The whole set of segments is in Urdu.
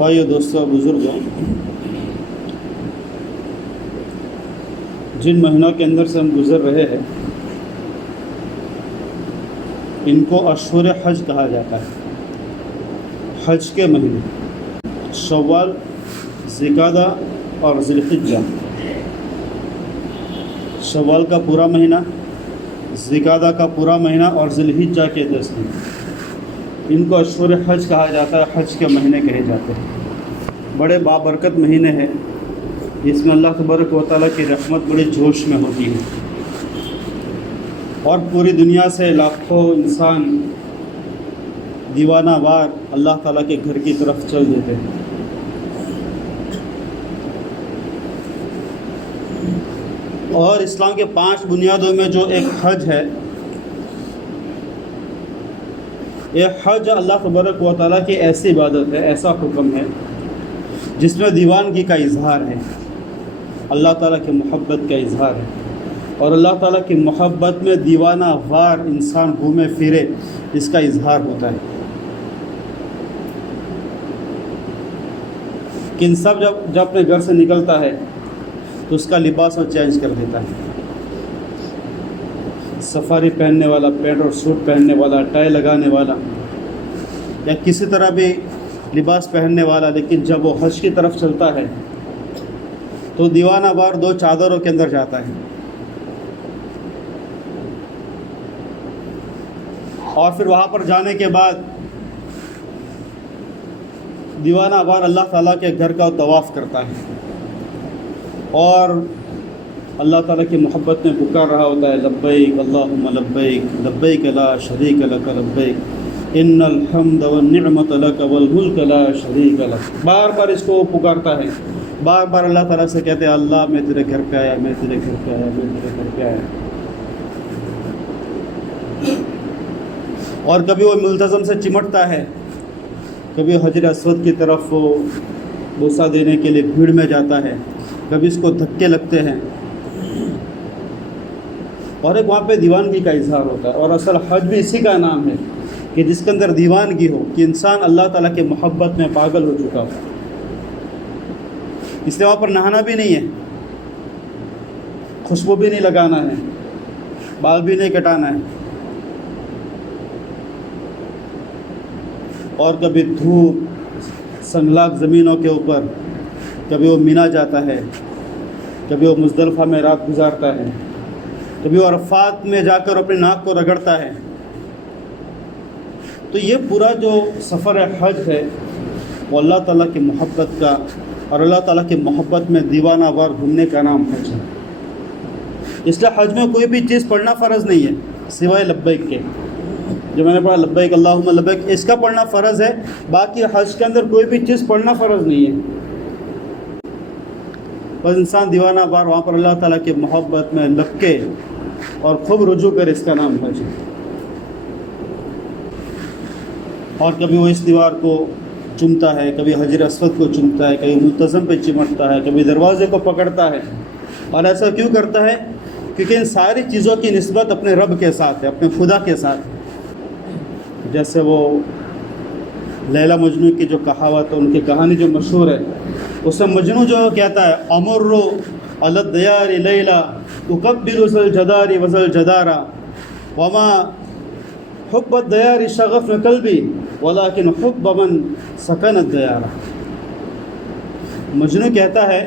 بھائیو دوستوں بزرگوں، جن مہینوں کے اندر سے ہم گزر رہے ہیں ان کو اشہر حج کہا جاتا ہے۔ حج کے مہینے شوال، ذوالقعدہ اور ذی الحجہ۔ شوال کا پورا مہینہ، ذوالقعدہ کا پورا مہینہ اور ذی الحجہ کے 10 دن، ان کو اشہر حج کہا جاتا ہے، حج کے مہینے کہے جاتے ہیں۔ بڑے بابرکت مہینے ہیں جس میں اللہ تبارک و تعالیٰ کی رحمت بڑے جوش میں ہوتی ہے، اور پوری دنیا سے لاکھوں انسان دیوانہ وار اللہ تعالیٰ کے گھر کی طرف چل دیتے ہیں۔ اور اسلام کے 5 بنیادوں میں جو ایک حج ہے، یہ حج اللہ تبارک و تعالیٰ کی ایسی عبادت ہے، ایسا حکم ہے جس میں دیوانگی کا اظہار ہے، اللہ تعالیٰ کی محبت کا اظہار ہے، اور اللہ تعالیٰ کی محبت میں دیوانہ وار انسان گھومے پھرے، اس کا اظہار ہوتا ہے کہ انسان جب اپنے گھر سے نکلتا ہے تو اس کا لباس وہ چینج کر دیتا ہے۔ سفاری پہننے والا، پینٹ اور سوٹ پہننے والا، ٹائی لگانے والا یا کسی طرح بھی لباس پہننے والا، لیکن جب وہ حج کی طرف چلتا ہے تو دیوانہ وار 2 چادروں کے اندر جاتا ہے، اور پھر وہاں پر جانے کے بعد دیوانہ وار اللہ تعالیٰ کے گھر کا طواف کرتا ہے، اور اللہ تعالیٰ کی محبت میں پکار رہا ہوتا ہے، لبیک اللہم لبیک، لبیک لا شریک لک لبیک، ان الحمد والنعمت لک والملک لا شریک لک۔ بار بار اس کو پکارتا ہے، بار بار اللہ تعالیٰ سے کہتے ہیں، اللہ میں تیرے گھر پہ آیا، میں تیرے گھر پہ آیا، میں تیرے گھر پہ آیا۔ اور کبھی وہ ملتزم سے چمٹتا ہے، کبھی حجر اسود کی طرف وہ بوسہ دینے کے لیے بھیڑ میں جاتا ہے، کبھی اس کو دھکے لگتے ہیں، اور ایک وہاں پہ دیوانگی کا اظہار ہوتا ہے۔ اور اصل حج بھی اسی کا نام ہے کہ جس کے اندر دیوانگی ہو، کہ انسان اللہ تعالیٰ کی محبت میں پاگل ہو چکا ہو۔ اس لیے وہاں پر نہانا بھی نہیں ہے، خوشبو بھی نہیں لگانا ہے، بال بھی نہیں کٹانا ہے، اور کبھی دھوپ سنگلاخ زمینوں کے اوپر، کبھی وہ مینا جاتا ہے، کبھی وہ مزدلفہ میں رات گزارتا ہے، کبھی وہ عرفات میں جا کر اپنے ناک کو رگڑتا ہے۔ تو یہ پورا جو سفر حج ہے وہ اللہ تعالیٰ کی محبت کا، اور اللہ تعالیٰ کی محبت میں دیوانہ وار گھومنے کا نام حج ہے۔ اس لیے حج میں کوئی بھی چیز پڑھنا فرض نہیں ہے سوائے لبیک کے، جو میں نے پڑھا لبیک اللہم لبیک، اس کا پڑھنا فرض ہے، باقی حج کے اندر کوئی بھی چیز پڑھنا فرض نہیں ہے۔ بس انسان دیوانہ وار وہاں پر اللہ تعالیٰ کی محبت میں لگ کے اور خوب رجوع کرے، اس کا نام حج ہے۔ اور کبھی وہ اس دیوار کو چومتا ہے، کبھی حجر اسود کو چومتا ہے، کبھی ملتزم پہ چمٹتا ہے، کبھی دروازے کو پکڑتا ہے۔ اور ایسا کیوں کرتا ہے؟ کیونکہ ان ساری چیزوں کی نسبت اپنے رب کے ساتھ ہے، اپنے خدا کے ساتھ ہے۔ جیسے وہ لیلا مجنون کی جو کہاوت ہے، ان کی کہانی جو مشہور ہے، اس میں مجنون جو کہتا ہے، امر علی الدیار لیلا اکبر ذا الجدار وذا الجدار وما حب الدیار شغف قلبی ولکن حب من سکن الدیار۔ مجنون کہتا ہے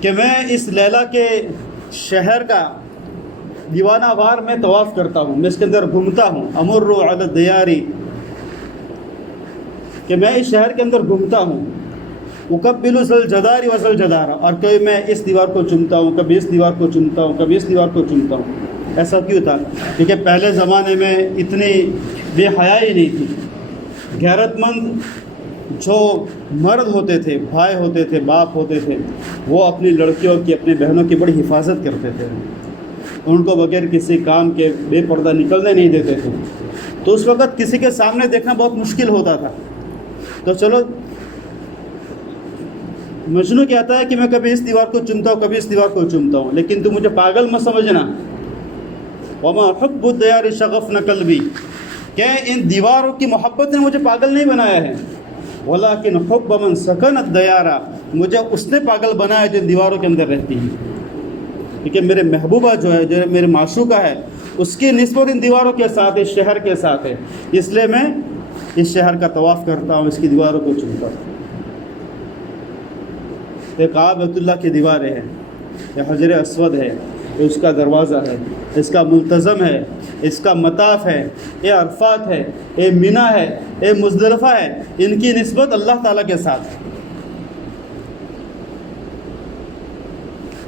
کہ میں اس لیلا کے شہر کا دیوانہ وار میں طواف کرتا ہوں، میں اس کے اندر گھومتا ہوں، امر علی الدیار، کہ میں اس شہر کے اندر گھومتا ہوں، اکبل ذا الجدار وذا الجدار، اور کبھی میں اس دیوار کو چومتا ہوں، کبھی اس دیوار کو چومتا ہوں، کبھی اس دیوار کو چومتا ہوں۔ ایسا کیوں تھا؟ کیونکہ پہلے زمانے میں اتنی بے حیائی نہیں تھی۔ غیرت مند جو مرد ہوتے تھے، بھائی ہوتے تھے، باپ ہوتے تھے، وہ اپنی لڑکیوں کی، اپنی بہنوں کی بڑی حفاظت کرتے تھے، ان کو بغیر کسی کام کے بے پردہ نکلنے نہیں دیتے تھے۔ تو اس وقت کسی کے سامنے دیکھنا بہت مشکل ہوتا تھا۔ تو چلو مجنون کہتا ہے کہ میں کبھی اس دیوار کو چومتا ہوں، کبھی اس دیوار کو چومتا ہوں، لیکن تم مجھے پاگل مت سمجھنا، وما حب الدیار شغفن قلبی، کہ ان دیواروں کی محبت نے مجھے پاگل نہیں بنایا ہے، ولیکن حب من سکن الدیارہ، مجھے اس نے پاگل بنایا جو دیواروں کے اندر رہتی ہیں، کیونکہ میرے محبوبہ جو ہے، جو میرے معشوقہ ہے، اس کی نسبت ان دیواروں کے ساتھ، اس شہر کے ساتھ ہے، اس لیے میں اس شہر کا طواف کرتا ہوں، اس کی دیواروں کو چومتا ہوں۔ یہ کعبہ بیت اللہ کی دیواریں ہیں، یہ حجر اسود ہے، یہ اس کا دروازہ ہے، اس کا ملتزم ہے، اس کا مطاف ہے، یہ عرفات ہے، یہ منی ہے، یہ مزدلفہ ہے، ان کی نسبت اللہ تعالیٰ کے ساتھ ہے۔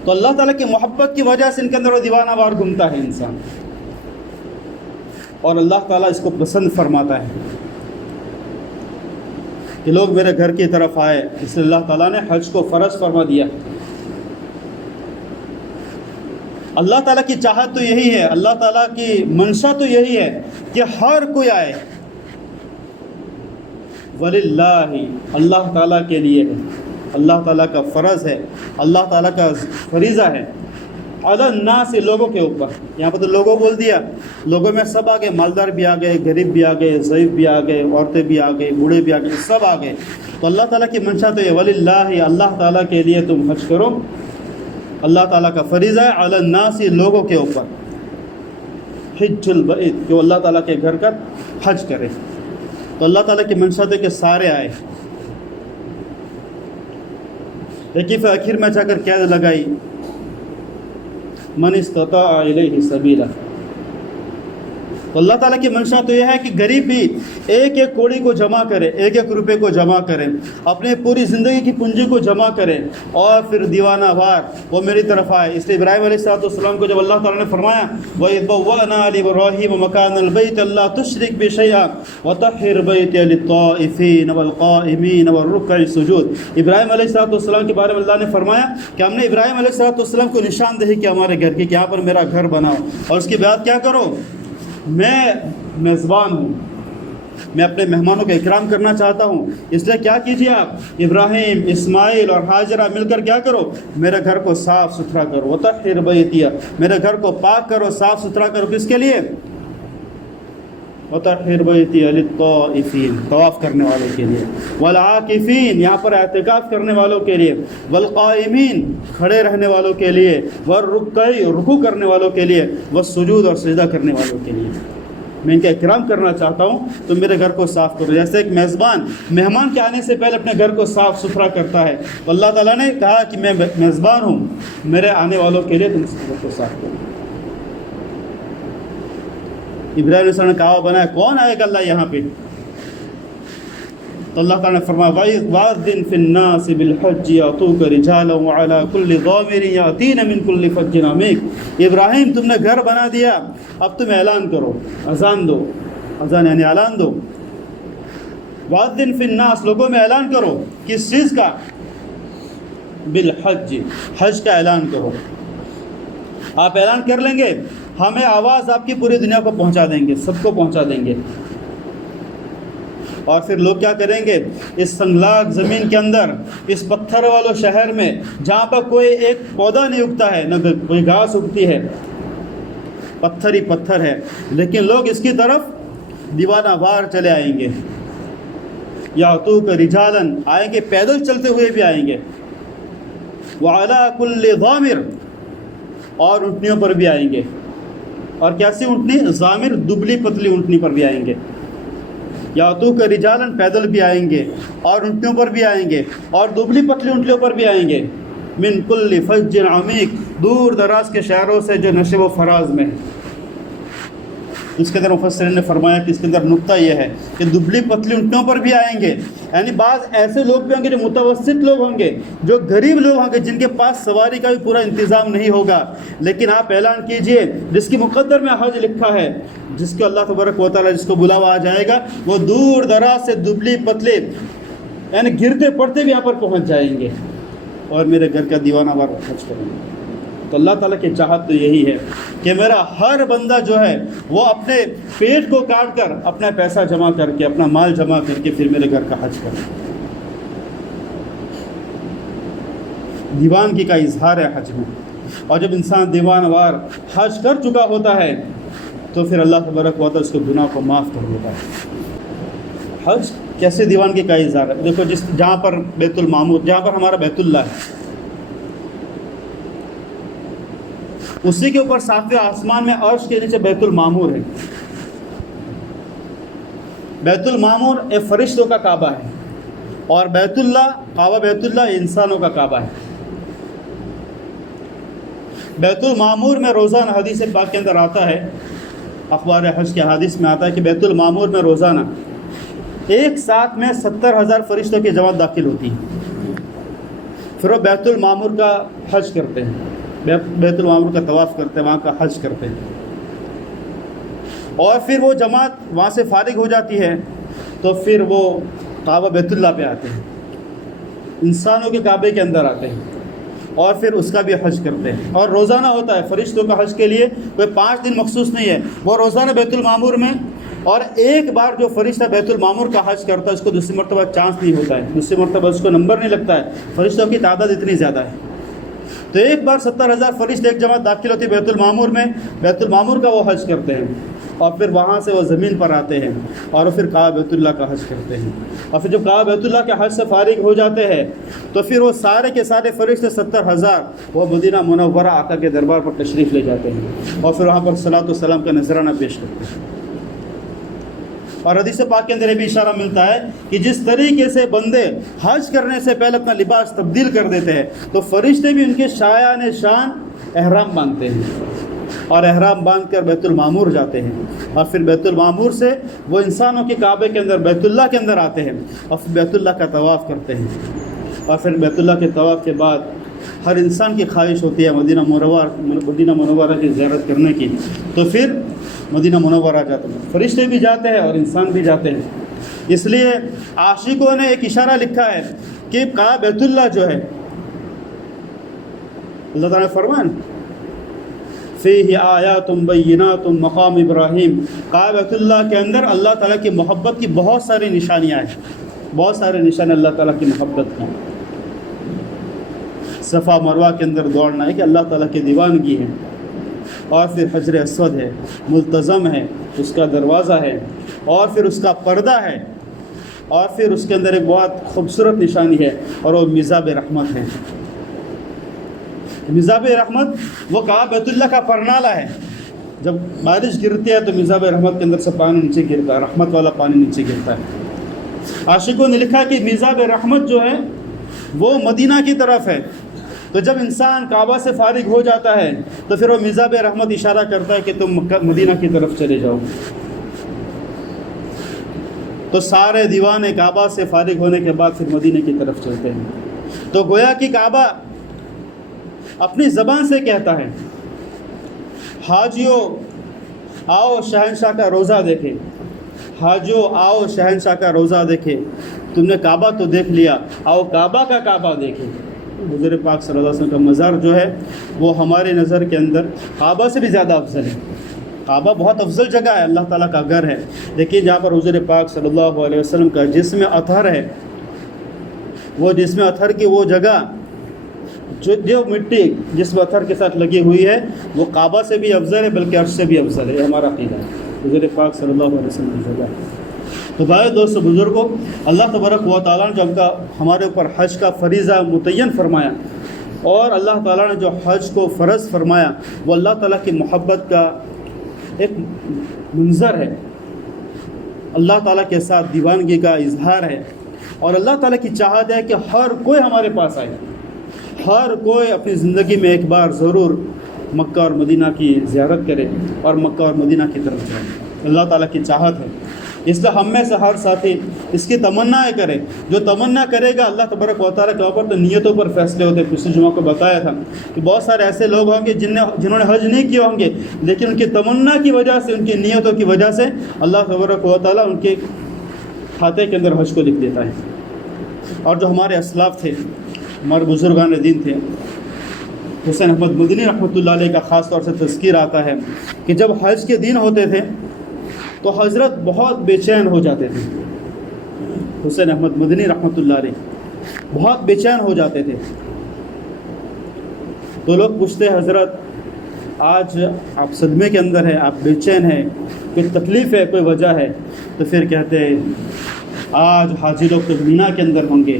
تو اللہ تعالیٰ کی محبت کی وجہ سے ان کے اندر وہ دیوانہ وار گھومتا ہے انسان، اور اللہ تعالیٰ اس کو پسند فرماتا ہے کہ لوگ میرے گھر کی طرف آئے، اس لیے اللہ تعالیٰ نے حج کو فرض فرما دیا۔ اللہ تعالیٰ کی چاہت تو یہی ہے، اللہ تعالیٰ کی منشا تو یہی ہے کہ ہر کوئی آئے، وللہ، اللہ تعالیٰ کے لیے ہے، اللہ تعالیٰ کا فرض ہے، اللہ تعالیٰ کا فریضہ ہے، علی الناس، لوگوں کے اوپر۔ یہاں پر تو لوگوں بول دیا، لوگوں میں سب آ گئے، مالدار بھی آ گئے، غریب بھی آ گئے، ضعیف بھی آ گئے، عورتیں بھی آ گئے، بوڑھے بھی آ گئے، سب آ گئے۔ تو اللہ تعالیٰ کی منشا تو یہ وللہ، اللہ تعالیٰ کے لیے تم حج کرو، اللہ تعالیٰ کا فریضہ ہے، علی الناس، لوگوں کے اوپر، حج البیت، کہ اللہ تعالیٰ کے گھر کا حج کرے۔ تو اللہ تعالیٰ کی منشا تو کہ سارے آئے، لیکن پھر آخر میں جا کر قید لگائی، من استطاع الیہ سبیلا۔ تو اللہ تعالیٰ کی منشا تو یہ ہے کہ غریب بھی ایک ایک کوڑی کو جمع کرے، ایک ایک روپے کو جمع کرے، اپنے پوری زندگی کی پونجی کو جمع کرے، اور پھر دیوانہ وار وہ میری طرف آئے۔ اس لیے ابراہیم علیہ السلام کو جب اللہ تعالیٰ نے فرمایا وَإِذْ بَوَّأْنَا لِإِبْرَاهِيمَ مَكَانَ الْبَيْتِ أَلَّا تُشْرِكْ بِي شَيْئًا وَطَهِّرْ بَيْتِيَ لِلطَّائِفِينَ وَالْقَائِمِينَ وَالرُّكَّعِ السُّجُودِ، ابراہیم علیہ السلام کے بارے میں اللہ نے فرمایا کہ ہم نے ابراہیم علیہ السلام کو نشاندہی کیا ہمارے گھر کی کہ یہاں پر میرا گھر بناؤ، اور اس کے بعد کیا کرو، میں میزبان ہوں، میں اپنے مہمانوں کا اکرام کرنا چاہتا ہوں، اس لیے کیا کیجئے آپ، ابراہیم، اسماعیل اور ہاجرہ مل کر کیا کرو، میرے گھر کو صاف ستھرا کرو، وطہر بیتیہ، میرے گھر کو پاک کرو، صاف ستھرا کرو، کس کے لیے، وطہر بیتیہ للطائفین، طواف کرنے والوں کے لیے، والعاکفین، یہاں پر اعتکاف کرنے والوں کے لیے، والقائمین، کھڑے رہنے والوں کے لیے، والرکع، رکوع کرنے والوں کے لیے، والسجود، اور سجدہ کرنے والوں کے لیے۔ میں ان کا اکرام کرنا چاہتا ہوں تو میرے گھر کو صاف کرو، جیسے ایک میزبان مہمان کے آنے سے پہلے اپنے گھر کو صاف ستھرا کرتا ہے، تو اللہ تعالیٰ نے کہا کہ میں میزبان ہوں، میرے آنے والوں کے لیے تم اس گھر کو صاف کرو۔ ابراہیم علیہ السلام نے کعبہ بنایا، کون آئے گا اللہ یہاں پہ، تو اللہ تعالیٰ نے فرمایا وَأَذِّن فِي النَّاسِ بِالْحَجِّ يَأْتُوكَ رِجَالًا وَعَلَىٰ كُلِّ ضَامِرٍ يَأْتِينَ مِنْ كُلِّ فَجٍّ عَمِيقٍ۔ ابراہیم تم نے گھر بنا دیا، اب تم اعلان کرو، اذان دو، اذان یعنی اعلان دو، وَأَذِّن فِي النَّاسِ، لوگوں میں اعلان کرو، کس چیز کا، بالحج، حج کا اعلان کرو۔ آپ اعلان کر لیں گے، ہمیں آواز آپ کی پوری دنیا کو پہنچا دیں گے، سب کو پہنچا دیں گے، اور پھر لوگ کیا کریں گے، اس سنگلاگ زمین کے اندر، اس پتھر والوں شہر میں جہاں پر کوئی ایک پودا نہیں اگتا ہے، نہ کوئی گھاس اگتی ہے، پتھر ہی پتھر ہے، لیکن لوگ اس کی طرف دیوانہ وار چلے آئیں گے، یاتوک رجالن، آئیں گے، پیدل چلتے ہوئے بھی آئیں گے، وعلی کل ضامر، اور اونٹنیوں پر بھی آئیں گے، اور کیسی اونٹنی، ضامر، دبلی پتلی اونٹنی پر بھی آئیں گے، یاتوک رجالن، پیدل بھی آئیں گے، اور اونٹنیوں پر بھی آئیں گے، اور دبلی پتلی اونٹنیوں پر بھی آئیں گے، من کل فج عمیق، دور دراز کے شہروں سے جو نشیب و فراز میں ہے۔ اس کے اندر مفسرین نے فرمایا کہ اس کے اندر نقطہ یہ ہے کہ دبلی پتلی اونٹنیوں پر بھی آئیں گے، یعنی بعض ایسے لوگ بھی ہوں گے جو متوسط لوگ ہوں گے، جو غریب لوگ ہوں گے، جن کے پاس سواری کا بھی پورا انتظام نہیں ہوگا، لیکن آپ اعلان کیجئے، جس کی مقدر میں حج لکھا ہے، جس کو اللہ تبارک و تعالیٰ جس کو بلاوا آ جائے گا، وہ دور دراز سے دبلی پتلے یعنی گرتے پڑتے بھی یہاں پر پہنچ جائیں گے، اور میرے گھر کا دیوانہ وار حج کریں گے۔ تو اللہ تعالیٰ کی چاہت تو یہی ہے کہ میرا ہر بندہ جو ہے وہ اپنے پیٹ کو کاٹ کر، اپنا پیسہ جمع کر کے، اپنا مال جمع کر کے پھر میرے گھر کا حج کرے۔ دیوانگی کا اظہار ہے حج میں، اور جب انسان دیوان وار حج کر چکا ہوتا ہے تو پھر اللہ تبارک و تعالیٰ اس کے گناہ کو معاف کر دیتا ہے۔ حج کیسے دیوانگی کا اظہار ہے؟ دیکھو جہاں پر بیت المعمور، جہاں پر ہمارا بیت اللہ ہے، اسی کے اوپر 7ویں آسمان میں عرش کے نیچے بیت المعمور ہے۔ بیت المعمور ایک فرشتوں کا کعبہ ہے، اور بیت اللہ انسانوں کا کعبہ ہے۔ بیت المعمور میں روزانہ حدیث پاک کے اندر آتا ہے، اخبار حج کے حدیث میں آتا ہے کہ بیت المعمور میں روزانہ ایک ساتھ میں 70,000 فرشتوں کی جماعت داخل ہوتی ہے۔ پھر وہ بیت المعمور کا حج کرتے ہیں، بیت المعمور کا طواف کرتے ہیں، وہاں کا حج کرتے ہیں، اور پھر وہ جماعت وہاں سے فارغ ہو جاتی ہے تو پھر وہ کعبہ بیت اللہ پہ آتے ہیں، انسانوں کے کعبے کے اندر آتے ہیں، اور پھر اس کا بھی حج کرتے ہیں۔ اور روزانہ ہوتا ہے، فرشتوں کا حج کے لیے کوئی 5 دن مخصوص نہیں ہے، وہ روزانہ بیت المعمور میں، اور ایک بار جو فرشتہ بیت المعمور کا حج کرتا ہے اس کو دوسری مرتبہ چانس نہیں ہوتا ہے، دوسری مرتبہ اس کو نمبر نہیں لگتا ہے، فرشتوں کی تعداد اتنی زیادہ ہے۔ تو ایک بار 70,000 فرشتے ایک جماعت داخل ہوتی ہے بیت المعمور میں، بیت المعمور کا وہ حج کرتے ہیں، اور پھر وہاں سے وہ زمین پر آتے ہیں اور پھر کعبہ بیت اللہ کا حج کرتے ہیں، اور پھر جب کعبہ بیت اللہ کے حج سے فارغ ہو جاتے ہیں تو پھر وہ سارے کے سارے فرشتے 70,000 وہ مدینہ منورہ آقا کے دربار پر تشریف لے جاتے ہیں، اور پھر وہاں پر صلاۃ و سلام کا نذرانہ پیش کرتے ہیں۔ اور حدیث پاک کے اندر یہ بھی اشارہ ملتا ہے کہ جس طریقے سے بندے حج کرنے سے پہلے اپنا لباس تبدیل کر دیتے ہیں تو فرشتے بھی ان کے شایان شان احرام باندھتے ہیں، اور احرام باندھ کر بیت المعمور جاتے ہیں، اور پھر بیت المعمور سے وہ انسانوں کے کعبے کے اندر بیت اللہ کے اندر آتے ہیں، اور پھر بیت اللہ کا طواف کرتے ہیں، اور پھر بیت اللہ کے طواف کے بعد ہر انسان کی خواہش ہوتی ہے مدینہ منورہ کی زیارت کرنے کی، تو پھر مدینہ منورہ جاتے ہیں، فرشتے بھی جاتے ہیں اور انسان بھی جاتے ہیں۔ اس لیے عاشقوں نے ایک اشارہ لکھا ہے کہ کعبہ بیت اللہ جو ہے، اللہ تعالیٰ نے فرمایا فیہ آیات بینات مقام ابراہیم، کعبہ بیت اللہ کے اندر اللہ تعالیٰ کی محبت کی بہت ساری نشانیاں ہیں، بہت سارے نشان اللہ تعالیٰ کی محبت کا۔ صفا مروہ کے اندر دوڑنا ہے کہ اللہ تعالیٰ کی دیوانگی ہے، اور پھر حجر اسود ہے، ملتزم ہے، اس کا دروازہ ہے، اور پھر اس کا پردہ ہے، اور پھر اس کے اندر ایک بہت خوبصورت نشانی ہے، اور وہ میزاب رحمت ہے۔ میزاب رحمت وہ کعبہ بیت اللہ کا پرنالہ ہے، جب بارش گرتی ہے تو میزاب رحمت کے اندر سے پانی نیچے گرتا ہے، رحمت والا پانی نیچے گرتا ہے۔ عاشقوں نے لکھا کہ میزاب رحمت جو ہے وہ مدینہ کی طرف ہے، تو جب انسان کعبہ سے فارغ ہو جاتا ہے تو پھر وہ میزاب رحمت اشارہ کرتا ہے کہ تم مدینہ کی طرف چلے جاؤ، تو سارے دیوانے کعبہ سے فارغ ہونے کے بعد پھر مدینہ کی طرف چلتے ہیں۔ تو گویا کہ کعبہ اپنی زبان سے کہتا ہے حاجیو آؤ شہنشاہ کا روزہ دیکھے، حاجیو آؤ شہنشاہ کا روزہ دیکھے، تم نے کعبہ تو دیکھ لیا، آؤ کعبہ کا کعبہ دیکھے۔ حضور پاک صلی اللہ علیہ وسلم کا مزار جو ہے وہ ہمارے نظر کے اندر کعبہ سے بھی زیادہ افضل ہے۔ کعبہ بہت افضل جگہ ہے، اللہ تعالیٰ کا گھر ہے، لیکن جہاں پر حضور پاک صلی اللہ علیہ وسلم کا جسم اطہر ہے، وہ جسم اطہر کی وہ جگہ جو مٹی جسم اطہر کے ساتھ لگی ہوئی ہے وہ کعبہ سے بھی افضل ہے، بلکہ عرش سے بھی افضل ہے، یہ ہمارا عقیدہ ہے، حضور پاک صلی اللہ علیہ وسلم کی جگہ۔ تو بھائی دوستو بزرگوں، اللہ تبارک و تعالیٰ نے جو ہمارے اوپر حج کا فریضہ متعین فرمایا، اور اللہ تعالیٰ نے جو حج کو فرض فرمایا وہ اللہ تعالیٰ کی محبت کا ایک منظر ہے، اللہ تعالیٰ کے ساتھ دیوانگی کا اظہار ہے، اور اللہ تعالیٰ کی چاہت ہے کہ ہر کوئی ہمارے پاس آئے، ہر کوئی اپنی زندگی میں ایک بار ضرور مکہ اور مدینہ کی زیارت کرے اور مکہ اور مدینہ کی طرف جائے، اللہ تعالیٰ کی چاہت ہے۔ اس لیے ہم میں سے ہر ساتھی اس کی تمنا کرے، جو تمنا کرے گا اللہ تبارک و تعالیٰ کے اوپر تو نیتوں پر فیصلے ہوتے ہیں۔ پچھلے جمعہ کو بتایا تھا کہ بہت سارے ایسے لوگ ہوں گے جنہوں نے حج نہیں کیے ہوں گے، لیکن ان کی تمنا کی وجہ سے، ان کی نیتوں کی وجہ سے اللہ تبارک و تعالیٰ ان کے کھاتے کے اندر حج کو لکھ دیتا ہے۔ اور جو ہمارے اسلاف تھے، ہمارے بزرگان دین تھے، حسین احمد مدنی رحمۃ اللہ علیہ کا خاص طور سے تذکیر آتا ہے کہ جب حج کے دن ہوتے تھے تو حضرت بہت بے چین ہو جاتے تھے، حسین احمد مدنی رحمۃ اللہ علیہ بہت بے چین ہو جاتے تھے۔ تو لوگ پوچھتے حضرت آج آپ صدمے کے اندر ہیں، آپ بے چین ہیں، کوئی تکلیف ہے، کوئی وجہ ہے، تو پھر کہتے ہیں آج حاجی لوگ تو مینا کے اندر ہوں گے،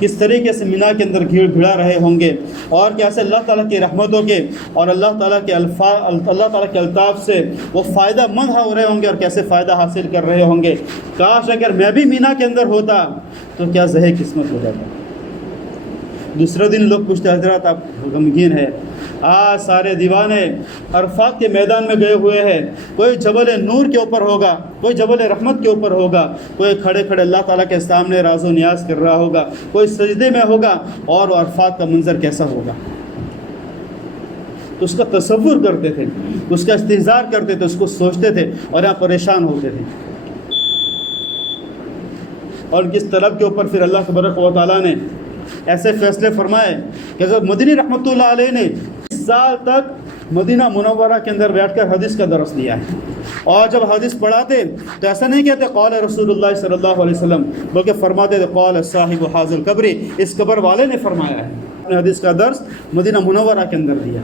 کس طریقے سے مینا کے اندر گھیڑ بھڑا رہے ہوں گے، اور کیسے اللہ تعالیٰ کی رحمتوں کے اور اللہ تعالیٰ کے الطاف سے وہ فائدہ مند ہو رہے ہوں گے، اور کیسے فائدہ حاصل کر رہے ہوں گے۔ کاش اگر میں بھی مینا کے اندر ہوتا تو کیا زہے قسمت ہو جاتا۔ دوسرے دن لوگ پوچھتے حضرات آپ غمگین ہے، آج سارے دیوانے عرفات کے میدان میں گئے ہوئے ہیں، کوئی جبل نور کے اوپر ہوگا، کوئی جبل رحمت کے اوپر ہوگا، کوئی کھڑے کھڑے اللہ تعالیٰ کے سامنے راز و نیاز کر رہا ہوگا، کوئی سجدے میں ہوگا، اور عرفات کا منظر کیسا ہوگا۔ تو اس کا تصور کرتے تھے، اس کا استحضار کرتے تھے، اس کو سوچتے تھے، اور یہاں پریشان ہوتے تھے۔ اور کس طلب کے اوپر پھر اللہ تبارک و تعالیٰ نے ایسے فیصلے فرمائے کہ حضرت مدنی رحمۃ اللہ علیہ نے 20 سال تک مدینہ منورہ کے اندر بیٹھ کر حدیث کا درس دیا ہے، اور جب حدیث پڑھاتے تو ایسا نہیں کہتے قال رسول اللہ صلی اللہ علیہ وسلم، بلکہ فرماتے تھے قال صاحب حاضر القبر، اس قبر والے نے فرمایا ہے۔ اپنے حدیث کا درس مدینہ منورہ کے اندر دیا،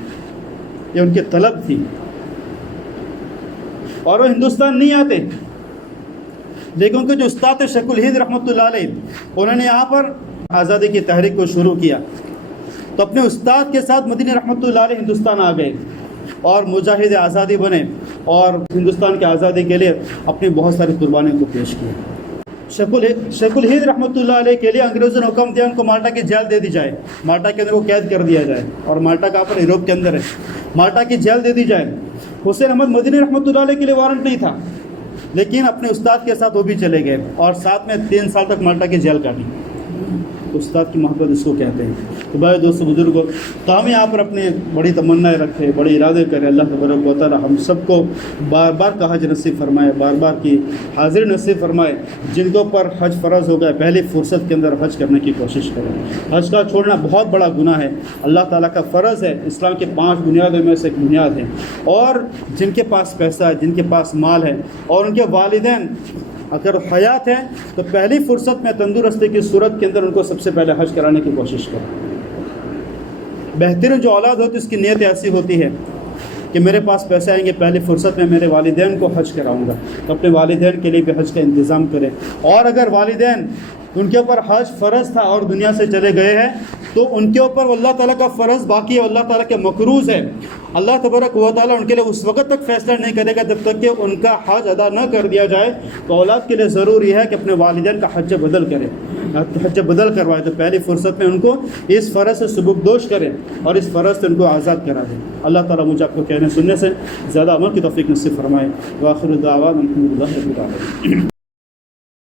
یہ ان کی طلب تھی، اور وہ ہندوستان نہیں آتے، لیکن ان کے جو استاد شیخ الہند رحمۃ اللہ علیہ، انہوں نے یہاں پر آزادی کی تحریک کو شروع کیا، تو اپنے استاد کے ساتھ مدنی رحمۃ اللہ علیہ ہندوستان آ گئے اور مجاہد آزادی بنے، اور ہندوستان کی آزادی کے لیے اپنی بہت ساری قربانیوں کو پیش کیا۔ شیخ الہند رحمۃ اللہ علیہ کے لیے انگریزوں نے حکم دیا ان کو مالٹا کی جیل دے دی جائے، مالٹا کے اندر کو قید کر دیا جائے، اور مالٹا کہاں پر یوروپ کے اندر ہے، مالٹا کی جیل دے دی جائے۔ حسین احمد مدنی رحمۃ اللہ علیہ کے لیے وارنٹ نہیں تھا، لیکن اپنے استاد کے ساتھ وہ بھی چلے گئے، اور ساتھ میں 3 سال تک مالٹا کی جیل کاٹی۔ استاد کی محبت اس کو کہتے ہیں۔ تو بھائی دوستو بزرگوں، تو ہم یہاں پر اپنے بڑی تمنائیں رکھیں، بڑے ارادے کریں، اللہ تبارک و تعالیٰ ہم سب کو بار بار کا حج نصیب فرمائے، بار بار کی حاضری نصیب فرمائے۔ جن کے اوپر حج فرض ہو گئے پہلی فرصت کے اندر حج کرنے کی کوشش کریں۔ حج کا چھوڑنا بہت بڑا گناہ ہے، اللہ تعالیٰ کا فرض ہے، اسلام کے 5 بنیادوں میں سے ایک بنیاد ہے۔ اور جن کے پاس پیسہ ہے، جن کے پاس مال ہے، اور ان کے والدین اگر حیات ہے، تو پہلی فرصت میں تندرستی کی صورت کے اندر ان کو سب سے پہلے حج کرانے کی کوشش کریں۔ بہترین جو اولاد ہوتی ہے اس کی نیت ایسی ہوتی ہے کہ میرے پاس پیسے آئیں گے، پہلی فرصت میں میرے والدین کو حج کراؤں گا، تو اپنے والدین کے لیے بھی حج کا انتظام کریں۔ اور اگر والدین ان کے اوپر حج فرض تھا اور دنیا سے چلے گئے ہیں، تو ان کے اوپر اللہ تعالیٰ کا فرض باقی ہے، اللہ تعالیٰ کے مقروض ہے۔ اللہ تبارک و تعالیٰ ان کے لیے اس وقت تک فیصلہ نہیں کرے گا جب تک کہ ان کا حج ادا نہ کر دیا جائے۔ تو اولاد کے لیے ضروری ہے کہ اپنے والدین کا حج بدل کرے، حج بدل کروائے، تو پہلی فرصت میں ان کو اس فرض سے سبکدوش کریں اور اس فرض سے ان کو آزاد کرا دیں۔ اللہ تعالیٰ مجھے آپ کو کہنے سننے سے زیادہ عمل کی توفیق نصیب فرمائے۔ وآخر دعوانا الحمد للہ رب العالمین۔